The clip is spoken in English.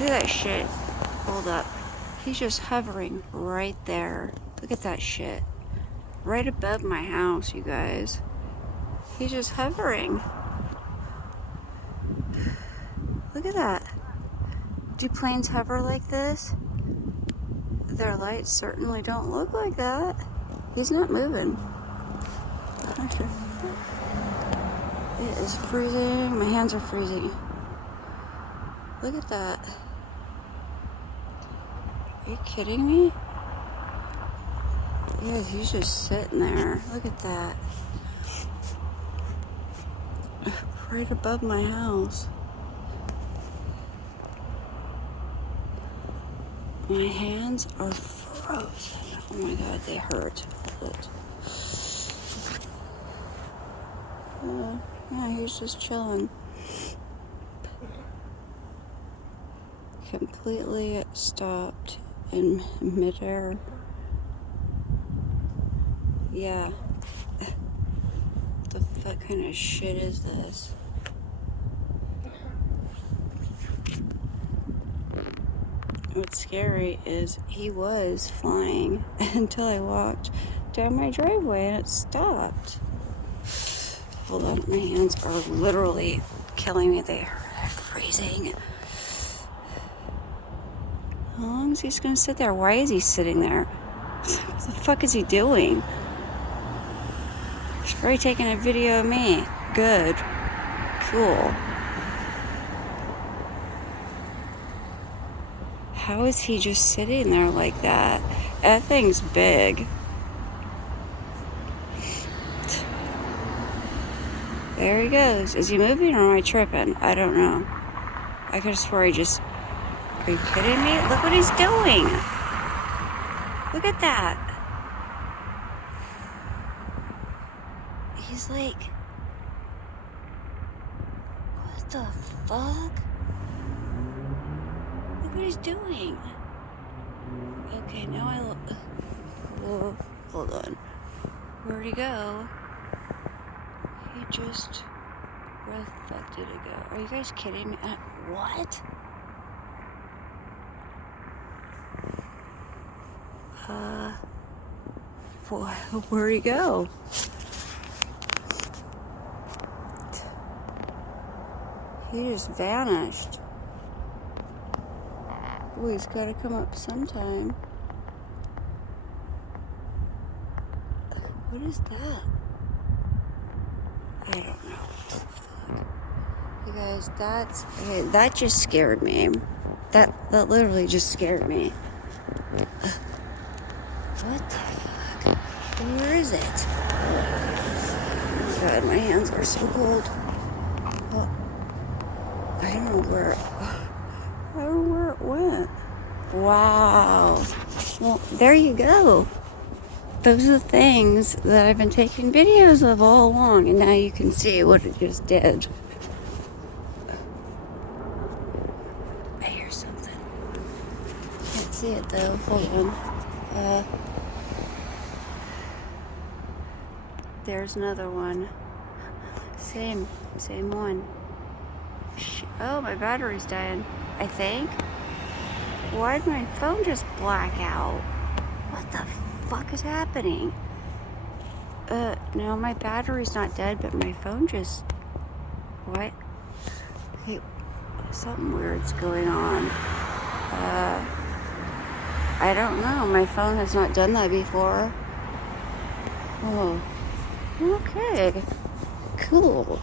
Look at that shit. Hold up. He's just hovering right there. Look at that shit. Right above my house, you guys. He's just hovering. Look at that. Do planes hover like this? Their lights certainly don't look like that. He's not moving. It is freezing. My hands are freezing. Look at that. Are you kidding me? Yeah, he's just sitting there. Look at that. Right above my house. My hands are frozen. Oh my god, they hurt. Yeah, he's just chilling. Completely stopped in midair. Yeah. What the fuck kind of shit is this? What's scary is he was flying until I walked down my driveway and it stopped. Hold on, my hands are literally killing me. They're freezing. How long is he just gonna sit there? Why is he sitting there? What the fuck is he doing? He's probably taking a video of me. Good. Cool. How is he just sitting there like that? That thing's big. There he goes. Is he moving or am I tripping? I don't know. I could have swore he just... Are you kidding me? Look what he's doing. Look at that. He's like... What the fuck? Look what he's doing. Okay, now I look... Whoa, hold on. Where'd he go? He just... Where the fuck did he go? Are you guys kidding me? What? Where'd he go? He just vanished. Oh, he's gotta come up sometime. What is that? I don't know. You guys, that just scared me. That literally just scared me. What the fuck? Where is it? Oh my god, my hands are so cold. Oh, I don't know where it went. Wow. Well, there you go. Those are the things that I've been taking videos of all along, and now you can see what it just did. I hear something. Can't see it though. Hold on. There's another one. Same one. Oh, my battery's dying, I think. Why'd my phone just black out? What the fuck is happening? No, my battery's not dead, but my phone just... What? Hey, something weird's going on. I don't know. My phone has not done that before. Oh. Okay. Cool.